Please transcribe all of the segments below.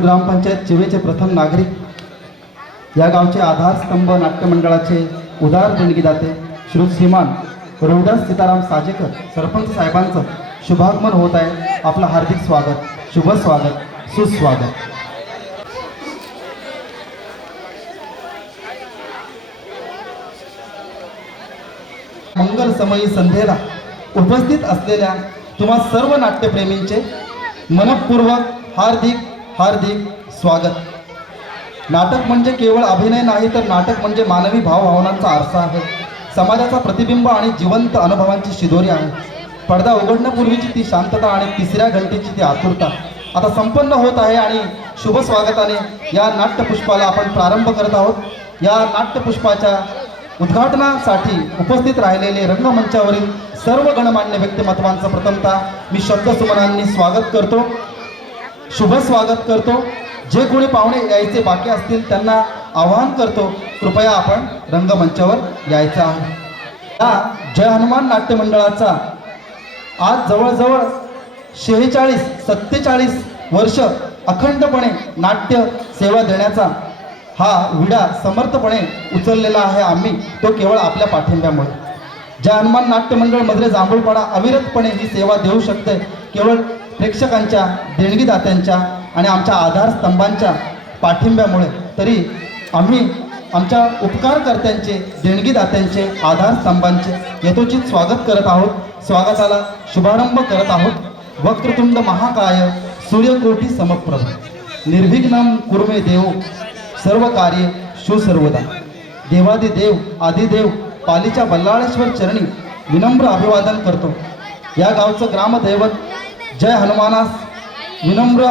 ग्रामपंचायत चिवेचे प्रथम नागरिक, या गावचे आधारस्तंभ नाट्य मंडळाचे उदार देणगीदाते श्री श्रीमान रोहिदास सीताराम साजेकर सरपंच साहेबांचं शुभागमन होत आहे। आपलं हार्दिक स्वागत, शुभ स्वागत, सुस्वागत। मंगल समयी संध्येला उपस्थित असलेल्या तुम्हा सर्व नाट्यप्रेमींचे मनपूर्वक हार्दिक हार्दिक स्वागत। नाटक म्हणजे केवळ अभिनय नाही, तर नाटक म्हणजे मानवी भावभावनांचा आरसा आहे, समाजाचा प्रतिबिंब आणि जिवंत अनुभवांची शिदोरी आहे। पडदा उघडण्यापूर्वीची ती शांतता आणि तिसऱ्या घंटेची ती आतुरता आता संपन्न होत आहे आणि शुभ स्वागताने या नाट्यपुष्पाला आपण प्रारंभ करत आहोत। या नाट्यपुष्पाच्या उद्घाटनासाठी उपस्थित राहिलेले रंगमंचावरील सर्व गणमान्य व्यक्तिमत्वांचं प्रथमतः मी शब्दसुमनांनी स्वागत करतो, शुभ स्वागत करतो। जे कोणी पाहुणे यायचे बाकी असतील त्यांना आवाहन करतो, कृपया आपण रंगमंचावर यायचं आहे। या जय हनुमान नाट्य मंडळाचा आज जवळजवळ 46-47 वर्ष अखंडपणे नाट्य सेवा देण्याचा हा विडा समर्थपणे उचललेला आहे आम्ही, तो केवळ आपल्या पाठिंब्यामुळे। जय हनुमान नाट्य मंडळ मधले जांभूळपाडा अविरतपणे ही सेवा देऊ शकते केवळ प्रेक्षकांच्या, देणगीदात्यांच्या आणि आमच्या आधारस्तंभांच्या पाठिंब्यामुळे। तरी आम्ही आमच्या उपकारकर्त्यांचे, देणगीदात्यांचे, आधारस्तंभांचे यथोचित स्वागत करत आहोत, स्वागताला शुभारंभ करत आहोत। वक्रतुंड महाकाय सूर्यकोटी समप्रभ निर्विघ्नं कुर्मे देव सर्व कार्ये सुसर्वदा। देवादिदेव आदिदेव पालीच्या बल्लाळेश्वर चरणी विनम्र अभिवादन करतो। या गावचं ग्रामदैवत जय हनुमानास विनम्र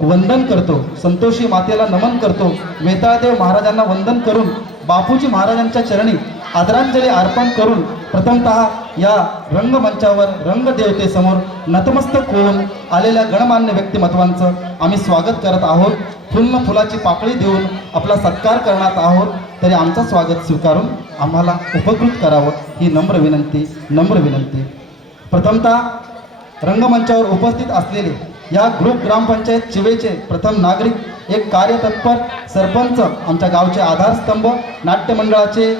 वंदन करतो, संतोषी मातेला नमन करतो, वेताळदेव महाराजांना वंदन करून बापूजी महाराजांच्या चरणी आदरांजली अर्पण करून प्रथमतः या रंगमंचावर रंगदेवतेसमोर नतमस्तक होऊन आलेल्या गणमान्य व्यक्तिमत्वांचं आम्ही स्वागत करत आहोत। फुलनं फुलाची पाकळी देऊन आपला सत्कार करणार आहोत, तरी आमचं स्वागत स्वीकारून आम्हाला उपकृत करावं ही नम्र विनंती, नम्र विनंती। प्रथमतः रंगमंचावर उपस्थित असलेले या ग्रुप ग्रामपंचायत चिवेचे प्रथम नागरिक, एक कार्यतत्पर सरपंच, आमच्या गावचे आधारस्तंभ, नाट्य मंडळाचे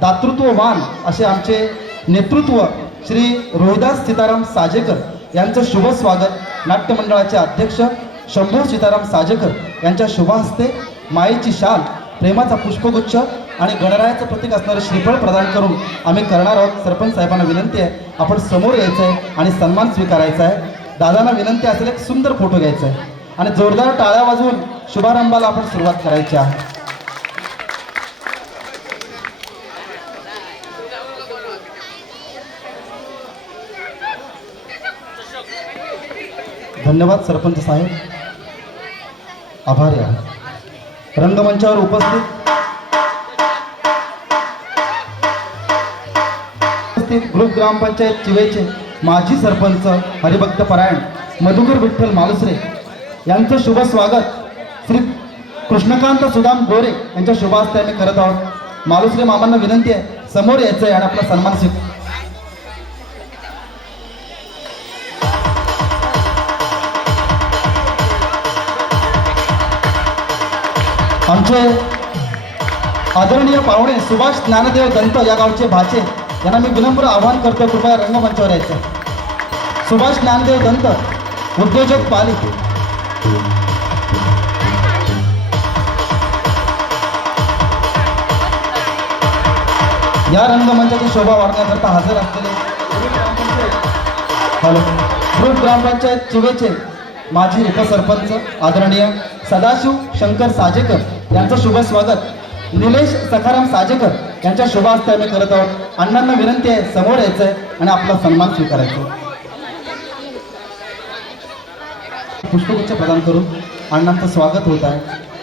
दातृत्ववान असे आमचे नेतृत्व श्री रोहिदास सीताराम साजेकर यांचं शुभ स्वागत। नाट्य मंडळाचे अध्यक्ष शंभू सीताराम साजेकर यांच्या शुभ हस्ते मायेची शाल, प्रेमाचा पुष्पगुच्छ आणि गणरायाचं प्रतीक असणारे श्रीफळ प्रदान करून आम्ही करणार आहोत। सरपंच साहेबांना विनंती आहे, आपण समोर यायचं आहे आणि सन्मान स्वीकारायचा आहे। दादांना विनंती असेल एक सुंदर फोटो घ्यायचा आहे आणि जोरदार टाळ्या वाजवून शुभारंभाला आपण सुरुवात करायची आहे। धन्यवाद सरपंच साहेब, आभारी आहे। रंगमंचावर उपस्थित ग्रुप ग्रामपंचायत चिवेचे माजी सरपंच हरिभक्त परायण मधुकर विठ्ठल मालुसरे यांचं शुभ स्वागत श्री कृष्णकांत सुदाम गोरे यांच्या शुभ हस्ते आम्ही करत आहोत। मालुसरे मामांना विनंती आहे समोर यायचं आहे आणि आपला सन्मान स्वीकार। आमचे आदरणीय पाहुणे सुभाष ज्ञानदेव दंत या गावचे भाचे यांना मी विनम्र आवाहन करतो, कृपया रंगमंचावर यायचं। सुभाष ज्ञानदेव दंत, उद्योजक पाली। या रंगमंचाची शोभा वाढण्याकरता हजर असलेले ग्रुप ग्रामपंचायत चिवेचे माजी उपसरपंच आदरणीय सदाशिव शंकर साजेकर यांचं शुभ स्वागत। निलेश सखाराम साजेकर यांच्या शुभ हस्ते आम्ही करत आहोत। अण्णांना विनंती आहे समोर यायचं आहे आणि आपला सन्मान स्वीकारायचा। पुष्पगुच्छ प्रदान करून अण्णांचं स्वागत होत आहे।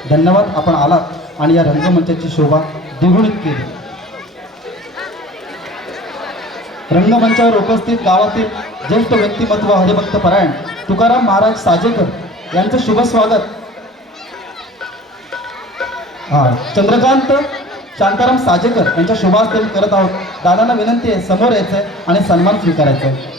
धन्यवाद, आपण आलात आणि या रंगमंचाची शोभा द्विगुणित केली। रंगमंचावर उपस्थित गावातील ज्येष्ठ व्यक्तिमत्व हरिभक्त परायण तुकाराम महाराज साजेकर यांचं शुभ स्वागत चंद्रकांत शांताराम साजेकर यांच्या शुभास्ते करत आहोत. दादांना विनंती आहे समोर यायचंय आणि सन्मान स्वीकारायचा आहे.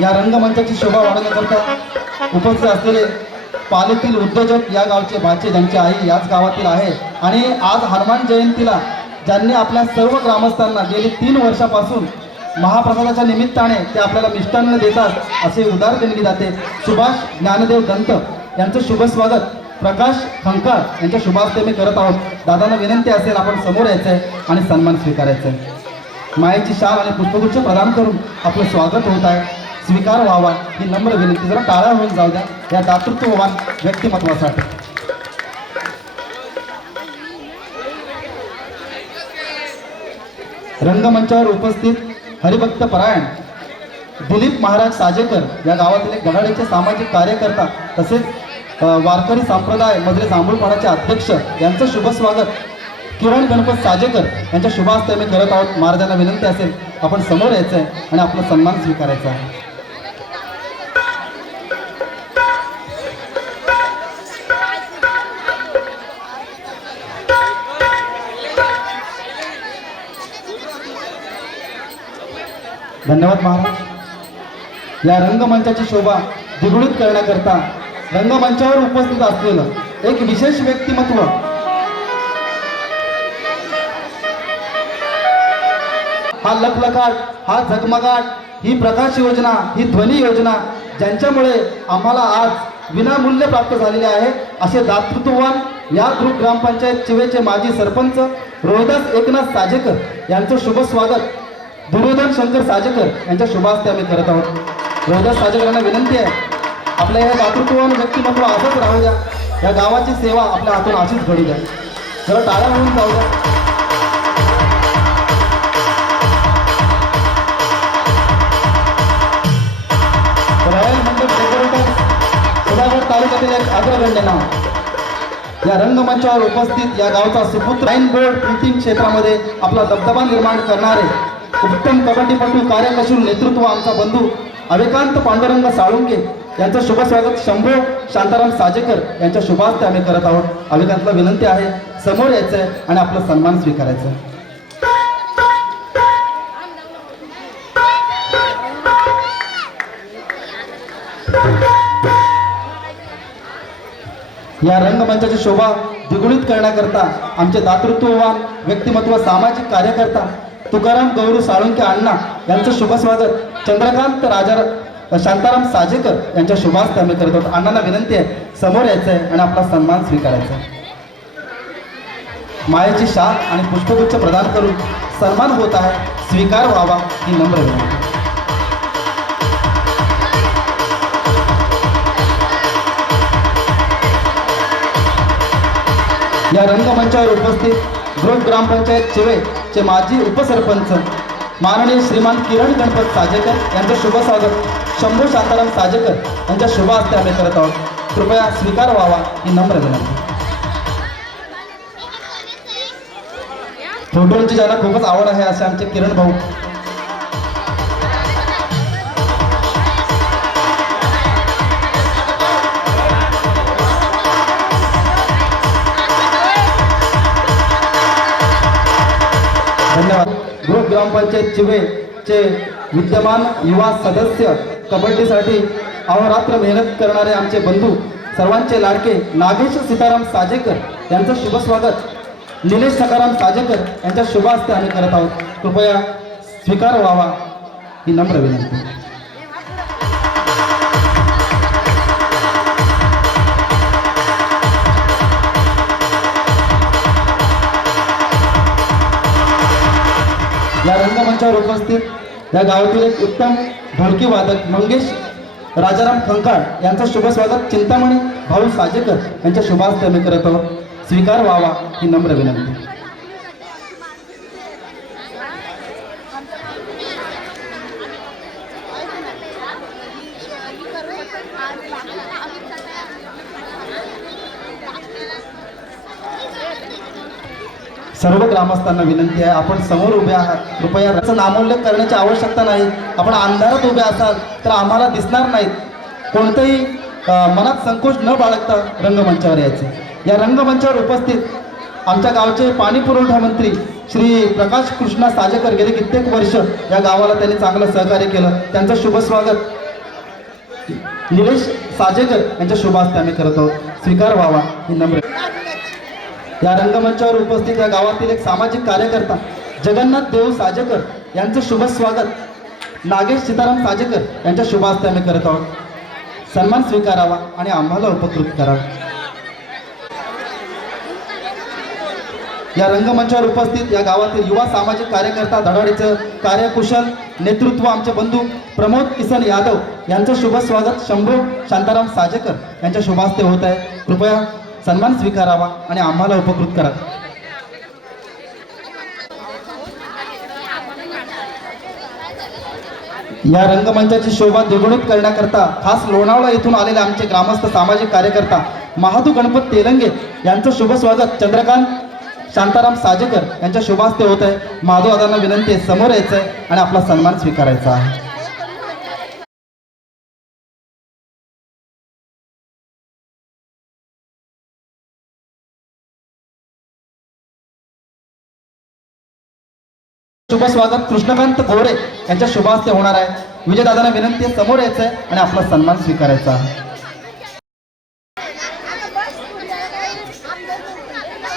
या रंगमंचाची शोभा वाढवण्याकरता उपस्थित असलेले पालीतील उद्योजक या गावचे भाचे ज्यांची आई याच गावातील आहे आणि आज हनुमान जयंतीला ज्यांनी आपल्या सर्व ग्रामस्थांना गेली 3 वर्षापासून महाप्रसादाच्या निमित्ताने ते आपल्याला मिष्टान्न देतात असे उदार देणगी जाते. सुभाष ज्ञानदेव दंत यांचं शुभ स्वागत प्रकाश खंकाळ यांच्या शुभास्ते मी करत आहोत. दादांना विनंती असेल आपण समोर यायचं आहे आणि सन्मान स्वीकारायचा आहे. मायेची शाल आणि पुष्पगुच्छ प्रदान करून आपलं स्वागत होत आहे. स्वीकार व्हावा ही नम्र विनंती. जरा टाळ्या होऊन जाऊ द्या या दातृत्ववान व्यक्तिमत्वासाठी. रंगमंचावर उपस्थित हरिभक्त परायण दिलीप महाराज साजेकर या गावातील एक धडाडीचे सामाजिक कार्यकर्ता तसेच वारकरी संप्रदाय मधले जांभूळपाडाचे अध्यक्ष यांचं शुभ स्वागत किरण गणपत साजेकर यांच्या शुभास्ते मी करत आहोत. महाराजांना विनंती असेल आपण समोर यायचं आहे आणि आपला सन्मान स्वीकारायचा आहे. धन्यवाद महाराज. या रंगमंचाची शोभा द्विगुणित करण्याकरता रंगमंचावर उपस्थित असलेलं एक विशेष व्यक्तिमत्व हा लखलखाट हा झगमगाट ही प्रकाश योजना ही ध्वनी योजना ज्यांच्यामुळे आम्हाला आज विनामूल्य प्राप्त झालेले आहे असे दातृत्ववान या ग्रुप ग्रामपंचायत चिवेचे माजी सरपंच रोहिदास एकनाथ साजेकर यांचं शुभ स्वागत दुर्योधन शंकर साजेकर यांच्या शुभास्ते आम्ही करत आहोत. रोहिदास साजेकर यांना विनंती आहे आपल्या या दातृत्ववान व्यक्तिमत्व असंच राहू द्या. या गावाची सेवा आपल्या हातून अशीच घडू द्या. जरा टाळ्या म्हणून जाऊ द्या. रॉयल मंडळ डेकोरेटर्स सुधागड तालुक्यातील एक अग्रगण्य नाव या रंगमंचावर उपस्थित या गावचा सुपुत्र लाईन बोर्ड प्रिंटिंग क्षेत्रामध्ये आपला दबदबा निर्माण करणारे उत्तम कबड्डीपटू कार्यकशूर नेतृत्व आमचा बंधू अविकांत पांडुरंग साळुंके यांचं शुभ स्वागत शंभू शांताराम साजेकर यांच्या शुभास्ते आम्ही करत आहोत. अविकांतला विनंती आहे समोर यायचं आहे आणि आपला सन्मान स्वीकारायचा आहे. या रंगमंचाची शोभा द्विगुणित करण्याकरता आमचे दातृत्ववान व्यक्तिमत्व सामाजिक कार्यकर्ता तुकाराम गौरू साळुंके अण्णा यांचं शुभ स्वागत चंद्रकांत राजा शांताराम साजेकर यांच्या शुभास्ते आम्ही करत आहोत. अण्णांना विनंती आहे समोर यायचं आहे आणि आपला सन्मान स्वीकारायचा आहे. मायेची शाल आणि पुष्पगुच्छ प्रदान करून सन्मान होत आहे. स्वीकार व्हावा ही नम्र विनंती. या रंगमंचावर उपस्थित ग्रुप ग्रामपंचायत चिवे चे माजी उपसरपंच माननीय श्रीमान किरण गणपत साजेकर यांचं शुभ स्वागत शंभू शांताराम साजेकर यांच्या शुभ हस्ते आम्ही करत आहोत. कृपया स्वीकार व्हावा ही नम्र विनंती. फोटोची ज्याला खूपच आवड आहे असे आमचे किरण भाऊ. धन्यवाद. ग्रुप ग्रामपंचायत चिवे चे विद्यमान युवा सदस्य कबड्डीसाठी अहोरात्र मेहनत करणारे आमचे बंधू सर्वांचे लाडके नागेश सीताराम साजेकर यांचं शुभ स्वागत निलेश सकाराम साजेकर यांच्या शुभ हस्ते आम्ही करत आहोत. कृपया स्वीकार व्हावा ही नम्र विनंती. या रंगमंचावर उपस्थित या गावातील एक उत्तम ढोलकी वादक मंगेश राजाराम खंकाळ यांचं शुभ स्वागत चिंतामणी भाऊ साजेकर यांच्या शुभास्ते आम्ही करत आहोत. स्वीकार व्हावा ही नम्र विनंती. सर्व ग्रामस्थांना विनंती आहे, आपण समोर उभे आहात, कृपया याचं नामोल्लेख करण्याची आवश्यकता नाही. आपण अंधारात उभे असाल तर आम्हाला दिसणार नाहीत. कोणतंही मनात संकोच न बाळगता रंगमंचावर यायचे. या रंगमंचावर उपस्थित आमच्या गावचे पाणी पुरवठा मंत्री श्री प्रकाश कृष्णा साजेकर गेले कित्येक वर्ष या गावाला त्यांनी चांगलं सहकार्य केलं. त्यांचं शुभ स्वागत निलेश साजेकर यांच्या शुभ हस्ते आम्ही करत आहोत. स्वीकार व्हावा ही नम्र. या रंगमंचावर उपस्थित या गावातील एक सामाजिक कार्यकर्ता जगन्नाथ देव साजेकर यांचं शुभ स्वागत नागेश सीताराम साजेकर यांच्या शुभ हस्ते आम्ही करत आहोत. सन्मान स्वीकारावा आणि आम्हाला उपकृत करावा. या रंगमंचावर उपस्थित या गावातील युवा सामाजिक कार्यकर्ता धडाडीचं कार्यकुशल नेतृत्व आमचे बंधू प्रमोद किसन यादव यांचं शुभ स्वागत शंभू शांताराम साजेकर यांच्या शुभ हस्ते होत आहे. कृपया सन्मान स्वीकारावा आणि आम्हाला उपकृत करा. या रंगमंचाची शोभा द्विगुणित करण्याकरता खास लोणावळा येथून आलेले आमचे ग्रामस्थ सामाजिक कार्यकर्ता महादू गणपत तेलंगे यांचं शुभ स्वागत चंद्रकांत शांताराम साजेकर यांच्या शुभ हस्ते होत आहे. महादू दादांना विनंती आहे समोर यायचं आहे आणि आपला सन्मान स्वीकारायचा आहे. शुभ स्वागत कृष्णकांत गोरे यांच्या शुभ हस्ते होणार आहे. विजयदादांना विनंती आहे समोर यायचं आहे आणि आपला सन्मान स्वीकारायचा आहे.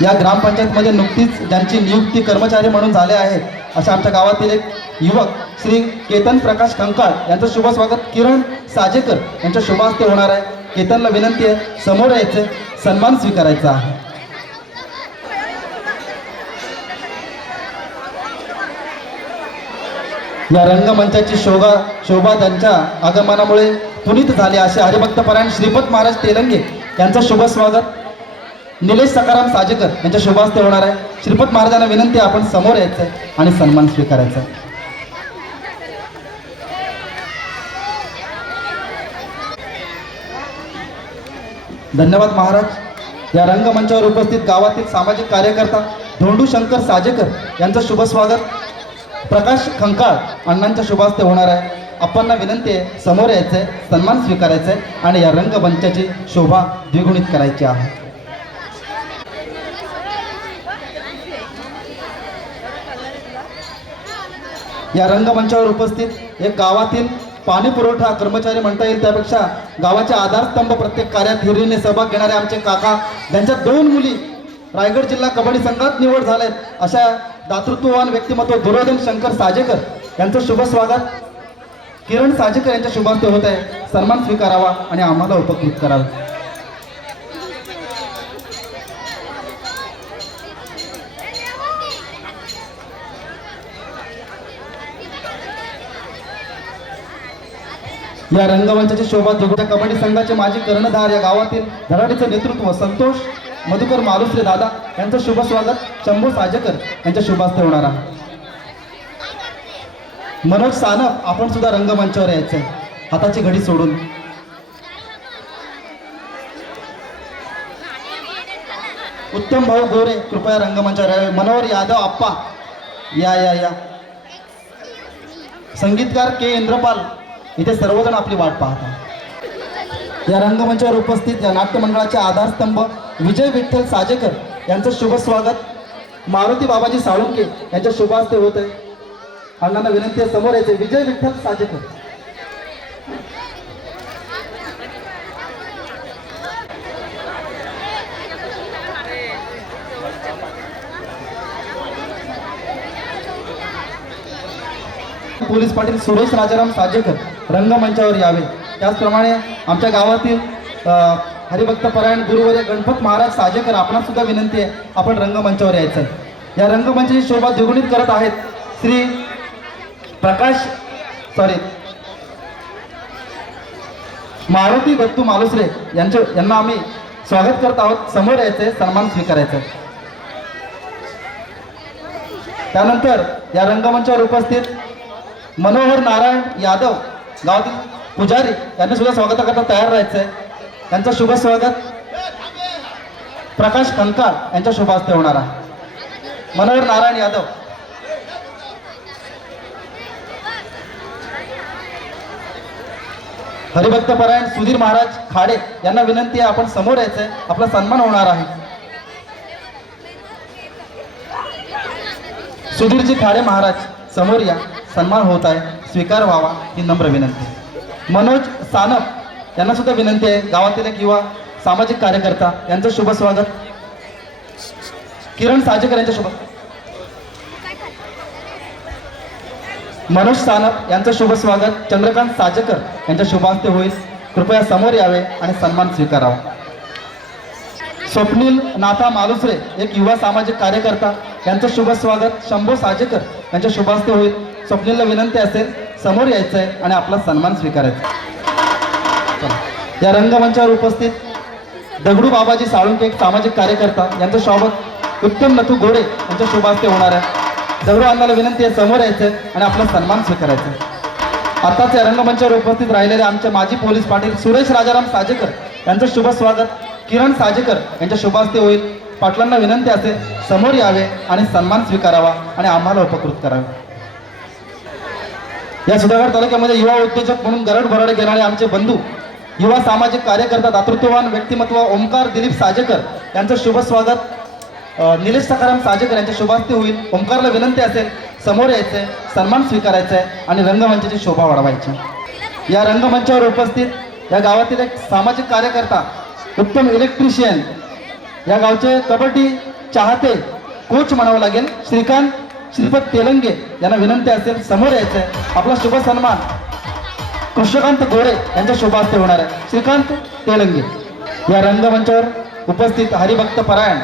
या ग्रामपंचायतमध्ये नुकतीच ज्यांची नियुक्ती कर्मचारी म्हणून झाले आहे अशा आमच्या गावातील एक युवक श्री केतन प्रकाश कंकाळ यांचं शुभ स्वागत किरण साजेकर यांच्या शुभ हस्ते होणार आहे. केतनला विनंती आहे समोर यायचं सन्मान स्वीकारायचा आहे. या रंगमंचाची शोभा त्यांच्या आगमनामुळे पुनीत झाली असे हरिभक्तपरायण श्रीपद महाराज तेलंगे यांचं शुभ स्वागत निलेश सकाराम साजेकर यांच्या शुभ हस्ते होणार आहे. श्रीपद महाराजांना विनंती आहे आपण समोर यायचं आणि सन्मान स्वीकारायचा. धन्यवाद महाराज. या रंगमंचावर उपस्थित गावातील सामाजिक कार्यकर्ता धोंडू शंकर साजेकर यांचं शुभ स्वागत प्रकाश खंकाळ अण्णांच्या शुभ हस्ते होणार आहे. आपणना विनंती आहे समोर यायचंय सन्मान स्वीकारायचा आहे आणि या रंगमंचाची शोभा द्विगुणित करायची आहे. या रंगमंचावर उपस्थित एक गावातील पाणी पुरवठा कर्मचारी म्हणता येईल त्यापेक्षा गावाचे आधारस्तंभ प्रत्येक कार्यात हिरिरीने सहभाग घेणारे आमचे काका ज्यांच्या 2 मुली रायगड जिल्हा कबड्डी संघात निवड झालेत अशा दातृत्ववान व्यक्तिमत्व दुर्योधन शंकर साजेकर यांचं शुभ स्वागत किरण साजेकर यांच्या शुभ हस्ते होत आहे. सन्मान स्वीकारावा आणि आम्हाला उपकृत करावं. या रंगमंचाची शोभा द्विगुणित कबड्डी संघाचे माजी कर्णधार या गावातील धडाडीचं नेतृत्व संतोष मधुकर मालुसरे दादा यांचं शुभ स्वागत शंभू साजेकर यांच्या शुभ हस्ते होणार आहे. मनोज सानप आपण सुद्धा रंगमंचावर यायचंय हाताची घडी सोडून. उत्तम भाऊ गोरे कृपया रंगमंचावर यावे. मनोहर यादव आप्पा या या या. संगीतकार के इंद्रपाल इथे सर्वजण आपली वाट पाहतात. या रंगमंचावर उपस्थित या नाट्यमंडळाचे आधारस्तंभ विजय विठ्ठल साजेकर यांचं शुभ स्वागत मारुती बाबाजी साळुंके यांच्या शुभ हस्ते होत आहे. अण्णांना विनंती आहे समोर यायचे विजय विठ्ठल साजेकर. पोलीस पाटील सुरेश राजाराम साजेकर रंगमंचावर यावे. त्याचप्रमाणे आमच्या गावातील हरिभक्तपरायण गुरुवर्य गणपत महाराज साजेकर आपणास सुद्धा विनंती आहे आपण रंगमंचावर यायचं आहे. या रंगमंचाची शोभा द्विगुणित करत आहेत श्री मारुती दत्तू मालुसरे यांना आम्ही स्वागत करत आहोत. समोर यायचंय सन्मान स्वीकारायचा. त्यानंतर या रंगमंचावर उपस्थित मनोहर नारायण यादव गावातील पुजारी यांनी सुद्धा स्वागत करता तयार राहायचंय. त्यांचं शुभ स्वागत प्रकाश कंकाळ यांच्या शुभ हस्ते होणार आहे. मनोहर नारायण यादव, हरिभक्त परायण सुधीर महाराज खाडे यांना विनंती आहे आपण समोर यायचंय, आपला सन्मान होणार आहे. सुधीरजी खाडे महाराज समोर या, सन्मान होत आहे, स्वीकार व्हावा ही नम्र विनंती. मनोज सानप यांना सुद्धा विनंती आहे, गावातील एक युवा सामाजिक कार्यकर्ता, यांचं शुभ स्वागत. किरण साजेकर यांचं शुभ, मनोज सानप यांचं शुभ स्वागत. चंद्रकांत साजेकर यांच्या शुभास्ते होईल, कृपया समोर यावे आणि सन्मान स्वीकारावा. स्वप्नील नाथा मालुसरे एक युवा सामाजिक कार्यकर्ता, यांचं शुभ स्वागत. शंभू साजेकर यांच्या शुभास्ते होईल, स्वप्नीलला विनंती असेल समोर यायचं आहे आणि आपला सन्मान स्वीकारायचा. या रंगमंचावर उपस्थित दगडू बाबाजी साळुंके एक सामाजिक कार्यकर्ता, यांचं स्वागत. उत्तम नथू गोडे यांच्या शुभास्ते होणार आहे. दगडू अण्णाला विनंती आहे समोर यायचं आणि आपला सन्मान स्वीकारायचा. आताच या रंगमंचावर उपस्थित राहिलेले आमचे माजी पोलीस पाटील सुरेश राजाराम साजेकर यांचं शुभ स्वागत. किरण साजेकर यांच्या शुभास्ते होईल, पाटलांना विनंती असेल समोर यावे आणि सन्मान स्वीकारावा आणि आम्हाला उपकृत करावे. या सुधागड तालुक्यामध्ये युवा उद्योजक म्हणून गरड भराडे घेणारे आमचे बंधू, युवा सामाजिक कार्यकर्ता, दातृत्ववान व्यक्तिमत्व ओमकार दिलीप साजेकर यांचं शुभ स्वागत. निलेश सखाराम साजेकर यांच्या शुभास्ते होईल, ओमकारला विनंती असेल समोर यायचंय, सन्मान स्वीकारायचा आहे आणि रंगमंचाची शोभा वाढवायची. या रंगमंचावर उपस्थित या गावातील एक सामाजिक कार्यकर्ता, उत्तम इलेक्ट्रिशियन, या गावचे कबड्डी चाहते कोच म्हणावं लागेल, श्रीपत तेलंगे यांना विनंती असेल समोर यायचंय, आपला शुभ सन्मान कृष्णकांत गोरे यांच्या शुभास्ते होणार आहे. श्रीकांत तेलंगे. या रंगमंचावर उपस्थित हरिभक्त परायण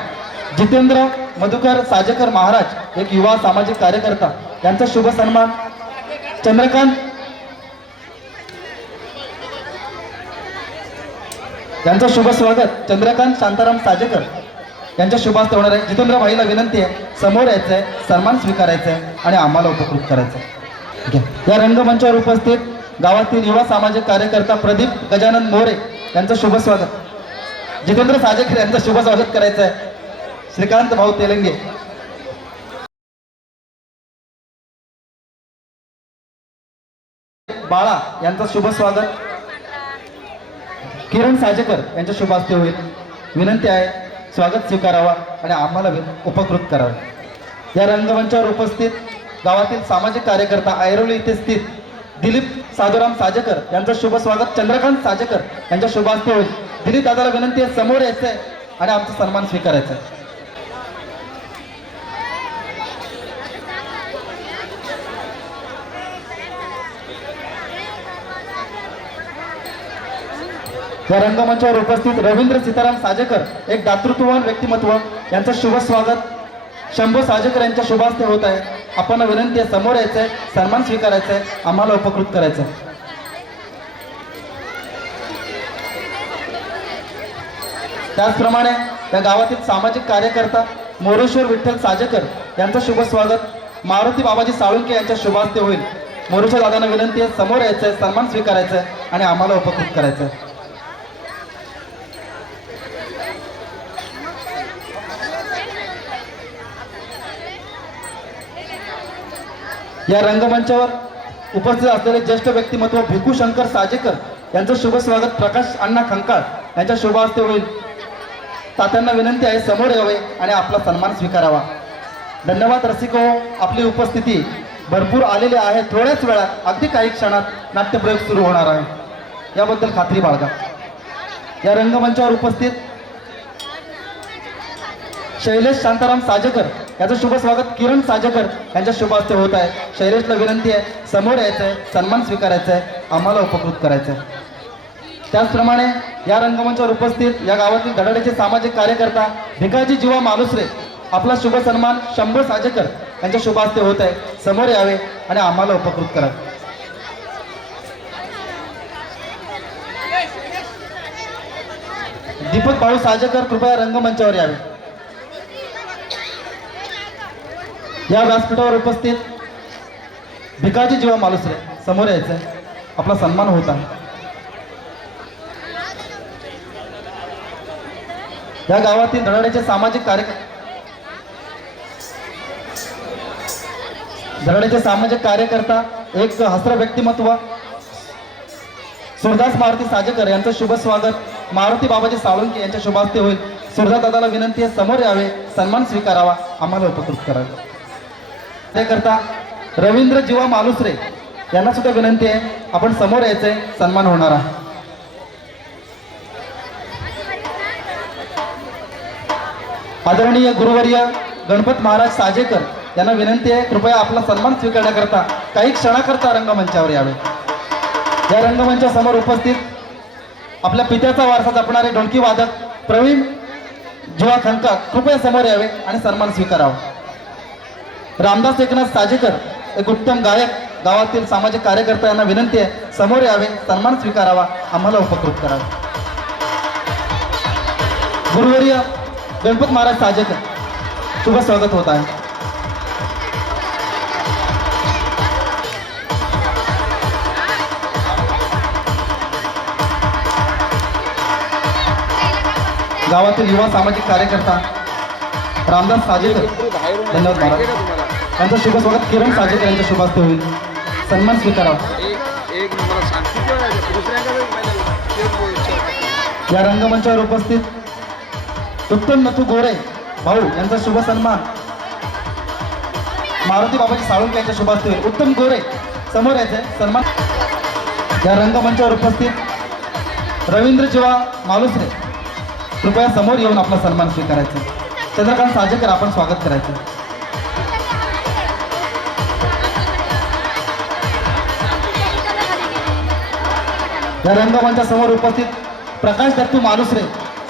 जितेंद्र मधुकर साजेकर महाराज एक युवा सामाजिक कार्यकर्ता, यांचा शुभ सन्मान. चंद्रकांत यांचं शुभ स्वागत. चंद्रकांत शांताराम साजेकर यांच्या शुभास्ते होणार आहे. जितेंद्र भाईला विनंती आहे समोर यायचंय, सन्मान स्वीकारायचा आहे आणि आम्हाला उपकृत करायचं आहे. या रंगमंचावर उपस्थित गावातील युवा सामाजिक कार्यकर्ता प्रदीप गजानन मोरे यांचं शुभ स्वागत. जितेंद्र साजेकर यांचं शुभ स्वागत करायचं आहे. श्रीकांत भाऊ तेलंगे. बाळा यांचं शुभ स्वागत. किरण साजेकर यांच्या शुभास्ते होईल, विनंती आहे स्वागत स्वीकारावा आणि आम्हाला उपकृत करावे. या रंगमंचावर उपस्थित गावातील सामाजिक कार्यकर्ता ऐरोली येथे स्थित दिलीप साधुराम साजेकर यांचं शुभ स्वागत. चंद्रकांत साजेकर यांच्या शुभास्ते होईल, दिलीप दादाला विनंती आहे समोर यायचं आहे आणि आमचा सन्मान स्वीकारायचा आहे. या रंगमंचावर उपस्थित रवींद्र सीताराम साजेकर एक दातृत्ववान व्यक्तिमत्व, यांचं शुभ स्वागत. शंभू साजेकर यांच्या शुभास्ते होत आहे, आपण विनंती आहे समोर यायचंय, सन्मान स्वीकारायचा आहे, आम्हाला उपकृत करायचं आहे. त्याचप्रमाणे या गावातील सामाजिक कार्यकर्ता मोरेश्वर विठ्ठल साजेकर यांचं शुभ स्वागत. मारुती बाबाजी साळुंके यांच्या शुभास्ते होईल, मोरेश्वर दादांना विनंती आहे समोर यायचंय, सन्मान स्वीकारायचा आहे आणि आम्हाला उपकृत करायचं आहे. या रंगमंचावर उपस्थित असलेले ज्येष्ठ व्यक्तिमत्व भिकू शंकर साजेकर यांचं शुभ स्वागत. प्रकाश अण्णा खंकाळ यांच्या शुभास्ते होईल, तात्यांना विनंती आहे समोर यावे आणि आपला सन्मान स्वीकारावा. धन्यवाद रसिको, आपली उपस्थिती भरपूर आलेली आहे. थोड्याच वेळात अगदी काही क्षणात नाट्यप्रयोग सुरू होणार आहे, याबद्दल खात्री बाळगा. या रंगमंचावर उपस्थित शैलेश शांताराम साजेकर याचं शुभ स्वागत. किरण साजेकर यांच्या शुभास्ते होत आहे, शैलेशला विनंती आहे समोर यायचं आहे, सन्मान स्वीकारायचा आहे, आम्हाला उपकृत करायचं आहे. त्याचप्रमाणे या रंगमंचावर उपस्थित या गावातील धडाडीचे सामाजिक कार्यकर्ता भिकाजी जीवा मालुसरे, आपला शुभ सन्मान शंभू साजेकर यांच्या शुभास्ते होत आहे, समोर यावे आणि आम्हाला उपकृत करावे. दीपक भाऊ साजेकर कृपया रंगमंचावर यावे. या व्यासपीठावर उपस्थित भिकाजी जीवा मालुसरे समोर यायचं, आपला सन्मान होत आहे. या गावातील धडाडीचे सामाजिक कार्यकर्ते झगड्याचे सामाजिक कार्यकर्ता, एक हस्त्र व्यक्तिमत्व सुरदास मारुती साजेकर यांचं शुभ स्वागत मारुती बाबाजी साळुंके यांच्या शुभ हस्ते होईल. सुरदास दादाला विनंती आहे समोर यावे, सन्मान स्वीकारावा, आम्हाला उपकृत करावे. कार्यकर्ता रवींद्र जीवा मालुसरे यांना सुद्धा विनंती आहे आपण समोर यायचंय, सन्मान होणार आहे. आदरणीय गुरुवर्य गणपत महाराज साजेकर यांना विनंती आहे कृपया आपला सन्मान स्वीकारण्याकरता काही क्षणाकरता रंगमंचावर यावे. या रंगमंचा समोर उपस्थित आपल्या पित्याचा वारसा जपणारे ढोलकी वादक प्रवीण जीवा खंका कृपया समोर यावे आणि सन्मान स्वीकारावा. रामदास एकनाथ साजेकर एक उत्तम गायक, गावातील सामाजिक कार्यकर्ता यांना विनंती आहे समोर यावे, सन्मान स्वीकारावा, आम्हाला उपकृत करावे. गुरुवर्य गणपत महाराज साजेकर शुभ स्वागत होत आहे. गावातील युवा सामाजिक कार्यकर्ता रामदास साजेकर, धन्यवाद महाराज, त्यांचं शुभ स्वागत किरण साजेकर यांच्या शुभ हस्ते होईल. सन्मान स्वीकारावा. या रंगमंचावर उपस्थित उत्तम नथू गोरे भाऊ यांचा शुभ सन्मान मारुती बाबाजी साळुंके यांच्या शुभ हस्ते होईल. उत्तम गोरे समोर यायचे, सन्मान. या रंगमंचावर उपस्थित रवींद्र जीवा मालुसरे कृपया समोर येऊन आपला सन्मान स्वीकारायचा. चंद्रकांत साजेकर आपण स्वागत करायचं. या रंगमंचा समोर उपस्थित प्रकाश दत्तू मालुसरे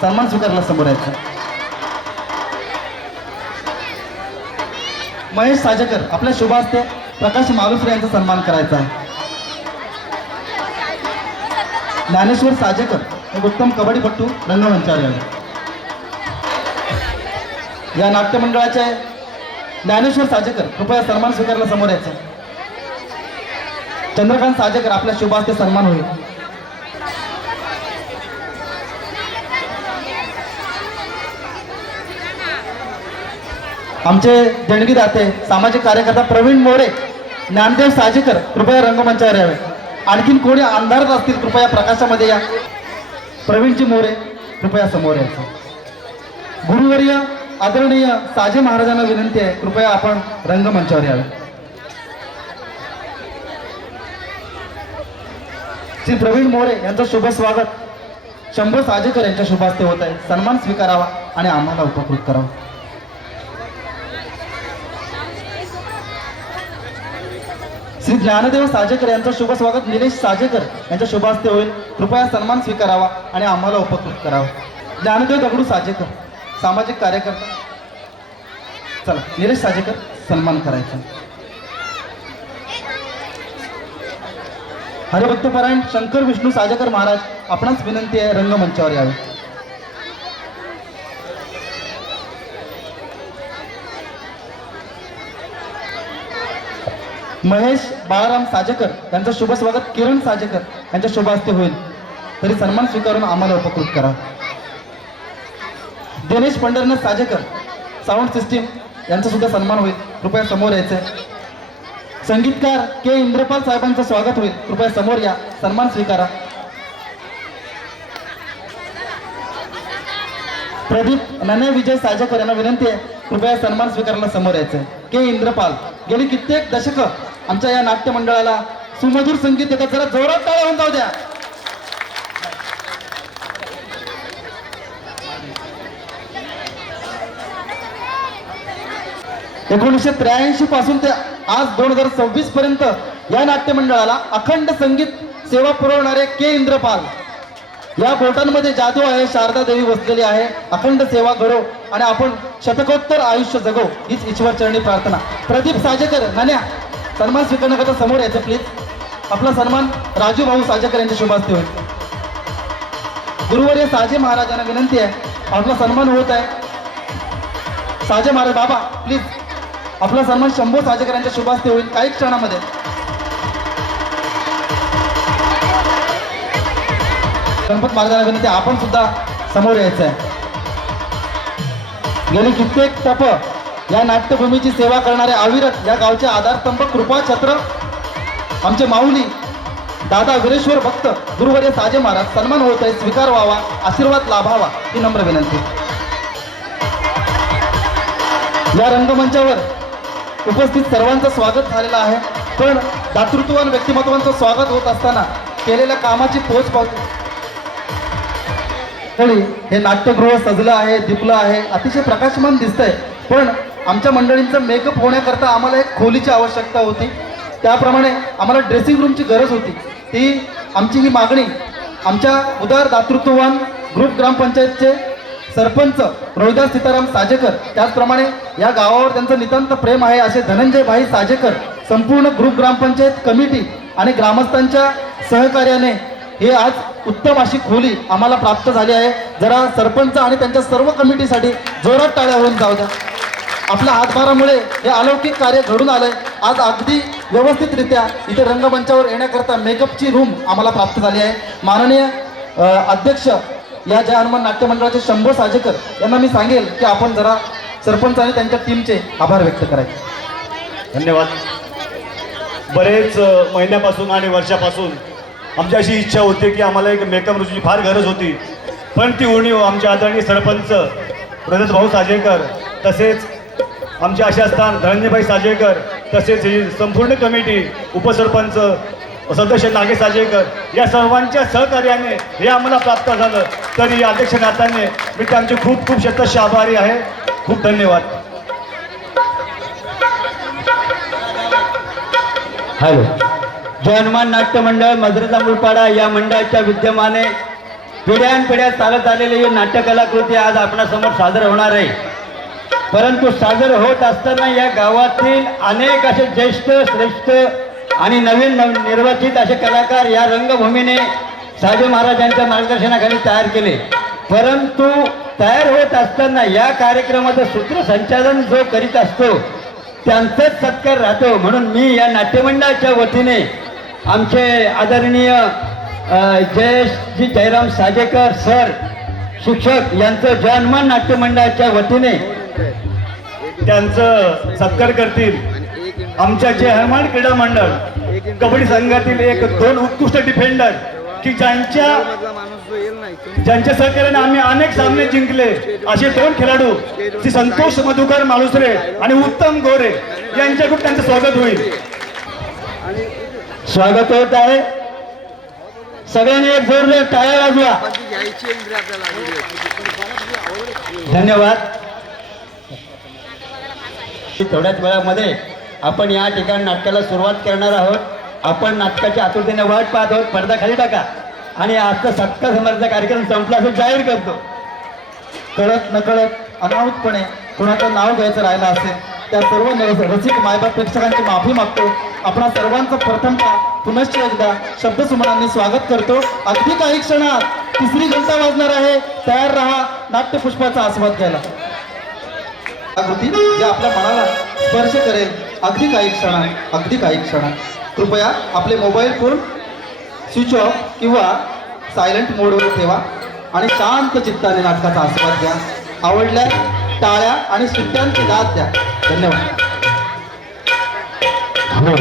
सन्मान स्वीकारला समोर यायचं. महेश साजेकर आपल्या शुभ हस्ते प्रकाश मालुसरे यांचा सन्मान करायचा आहे. ज्ञानेश्वर साजेकर एक उत्तम कबड्डीपट्टू रंगमंचावर यावे. या नाट्य मंडळाचे ज्ञानेश्वर साजेकर कृपया सन्मान स्वीकारला समोर यायचं. चंद्रकांत साजेकर आपल्या शुभ हस्ते सन्मान होईल. आमचे देणगीदाते सामाजिक कार्यकर्ता प्रवीण मोरे ज्ञानदेव साजेकर कृपया रंगमंचावर यावे. आणखीन कोणी अंधारात असतील कृपया प्रकाशामध्ये या. प्रवीणजी मोरे कृपया समोर यायचं. गुरुवर्य आदरणीय साजे महाराजांना विनंती आहे कृपया आपण रंगमंचावर यावे. श्री प्रवीण मोरे यांचं शुभ स्वागत शंभू साजेकर यांच्या शुभ हस्ते होत आहे. सन्मान स्वीकारावा आणि आम्हाला उपकृत करावा. श्री ज्ञानदेव साजेकर यांचं शुभ स्वागत निलेश साजेकर यांच्या शुभ हस्ते होईल. कृपया सन्मान स्वीकारावा आणि आम्हाला उपकृत करावा. ज्ञानदेव दगडू साजेकर सामाजिक कार्यकर्ता, चला निलेश साजेकर सन्मान करायचा. हरिभक्तपरायण शंकर विष्णू साजेकर महाराज आपणास विनंती आहे रंगमंचावर यावे. महेश बाळाराम साजेकर यांचं शुभ स्वागत किरण साजेकर यांच्या शुभ हस्ते होईल. तरी सन्मान स्वीकारून आम्हाला उपकृत करा. दिनेश पंढरनाथ साजेकर साऊंड सिस्टीम यांचा सुद्धा सन्मान होईल. कृपया समोर यायचंय. संगीतकार के इंद्रपाल साहेबांचं स्वागत होईल. कृपया समोर या, सन्मान स्वीकारा. प्रदीप नन्या विजय साजेकर यांना विनंती आहे कृपया सन्मान स्वीकारायला समोर यायचंय. के इंद्रपाल गेली कित्येक दशक आमच्या या नाट्य मंडळाला सुमधुर संगीत देतात. जरा जोरात टाळ्या होऊन जाऊ द्या. 1983 पासून ते आज 2026 पर्यंत या नाट्य मंडळाला अखंड संगीत सेवा पुरवणारे के इंद्रपाल, या बोटांमध्ये जादू आहे, शारदा देवी बसलेली आहे. अखंड सेवा घडो आणि आपण शतकोत्तर आयुष्य जगो हीच ईश्वर चरणी प्रार्थना. प्रदीप साजेकर नाण्या सन्मान स्वीकारण्याकरता समोर यायचं प्लीज. आपला सन्मान राजू भाऊ साजेकर यांच्या शुभ हस्ते होईल. गुरुवर्य साजे महाराजांना विनंती आहे आपला सन्मान होत आहे. साजे महाराज बाबा प्लीज आपला सन्मान शंभू साजेकर यांच्या शुभ हस्ते होईल काही क्षणामध्ये. गणपत महाराजांना विनंती आपण सुद्धा समोर यायचं आहे. गेली कित्येक तप या नाट्यभूमीची सेवा करणारे अविरत या गावचे आधारस्तंभ कृपा छत्र आमचे माऊली दादा वीरेश्वर भक्त गुरुवर्य साजे महाराज सन्मान होत आहे, स्वीकार व्हावा, आशीर्वाद लाभावा ही नम्र विनंती. या रंगमंचावर उपस्थित सर्वांचं स्वागत झालेलं आहे. पण दातृत्ववान व्यक्तिमत्वांचं स्वागत होत असताना केलेल्या कामाची पोच पावते. हे नाट्यगृह सजलं आहे, दिपलं आहे, अतिशय प्रकाशमान दिसतंय. पण आमच्या मंडळींचं मेकअप होण्याकरता आम्हाला एक खोलीची आवश्यकता होती. त्याप्रमाणे आम्हाला ड्रेसिंग रूमची गरज होती. ती आमची ही मागणी आमच्या उदार दातृत्ववान ग्रुप ग्रामपंचायतचे सरपंच रोहिदास सीताराम साजेकर, त्याचप्रमाणे या गावावर त्यांचं नितांत प्रेम आहे असे धनंजय भाई साजेकर, संपूर्ण ग्रुप ग्रामपंचायत कमिटी आणि ग्रामस्थांच्या सहकार्याने हे आज उत्तम अशी खोली आम्हाला प्राप्त झाली आहे. जरा सरपंच आणि त्यांच्या सर्व कमिटीसाठी जोरात टाळ्या होऊन जाऊ द्या. आपल्या हातभारामुळे हे अलौकिक कार्य घडून आलंय. आज अगदी व्यवस्थितरित्या इथे रंगमंचावर येण्याकरता मेकअपची रूम आम्हाला प्राप्त झाली आहे. माननीय अध्यक्ष या जय हनुमान नाट्य मंडळाचे शंभू साजेकर यांना मी सांगेल की आपण जरा सरपंच आणि त्यांच्या टीमचे आभार व्यक्त करायचे. धन्यवाद. बरेच महिन्यापासून आणि वर्षापासून आमची अशी इच्छा होती की आम्हाला एक मेकअप रूमची फार गरज होती. पण ती उणीव आमचे आदरणीय सरपंच रोहिदास भाऊ साजेकर, तसेच आमचे आशास्थान धनंजयभाई साजेकर, तसेच ही संपूर्ण कमिटी, उपसरपंच, सदस्य नागे साजेकर या सर्वांच्या सहकार्याने हे आम्हाला प्राप्त झालं. तरी अध्यक्ष नात्याने मी त्यांचे खूप खूप शतश आभारी आहे. खूप धन्यवाद. हॅलो. जय हनुमान नाट्य मंडळ मजरेचा मुळपाडा या मंडळाच्या विद्यमाने पिढ्यानपिढ्या चालत आलेली ही नाट्यकलाकृती आज आपणासमोर सादर होणार आहे. परंतु सादर होत असताना या गावातील अनेक असे ज्येष्ठ श्रेष्ठ आणि नवीन निर्वाचित असे कलाकार या रंगभूमीने साजे महाराजांच्या मार्गदर्शनाखाली तयार केले. परंतु तयार होत असताना या कार्यक्रमाचं सूत्रसंचालन जो करीत असतो त्यांचाच सत्कार राहतो. म्हणून मी या नाट्यमंडळाच्या वतीने आमचे आदरणीय जयश्री जयराम साजेकर सर शिक्षक यांचं जय हनुमान नाट्य मंडळाच्या वतीने त्यांचं सत्कार करतील. आमच्या जय हनुमान क्रीडा मंडळ कबड्डी संघातील एक दोन उत्कृष्ट डिफेंडर की ज्यांच्या सहकार्याने आम्ही अनेक सामने जिंकले असे दोन खेळाडू श्री संतोष मधुकर मालुसरे आणि उत्तम गोरे यांच्याकडून त्यांचं स्वागत होईल. स्वागत होत आहे. सगळ्यांनी एक जोरदार टाळ्या वाजवा. धन्यवाद. थोड्याच वेळामध्ये आपण या ठिकाणी नाटकाला सुरुवात करणार आहोत. आपण नाटकाच्या आतुरतेने वाट पाहत आहोत. पडदा खाली टाका आणि आजचा सत्कार समारंभाचा कार्यक्रम संपला असं जाहीर करतो. कळत नकळत अनाहूतपणे कोणाचं नाव घ्यायचं राहिलं असेल त्या सर्व रसिक मायबाप प्रेक्षकांची माफी मागतो. आपणा सर्वांचं प्रथमतः पुनश्च एकदा शब्दसुमनांनी स्वागत करतो. अगदी काही क्षणात तिसरी घंटा वाजणार आहे. तयार रहा नाट्यपुष्पाचा आस्वाद घ्यायला. कृती जे आपल्या मनाला स्पर्श करेल अगदी काही क्षणात कृपया आपले मोबाईल फोन स्विच ऑफ किंवा सायलेंट मोडवर ठेवा आणि शांत चित्ताने नाटकाचा आस्वाद घ्या. आवडल्या टाळ्या आणि सुट्ट्यांची दाद द्या. धन्यवाद. हो.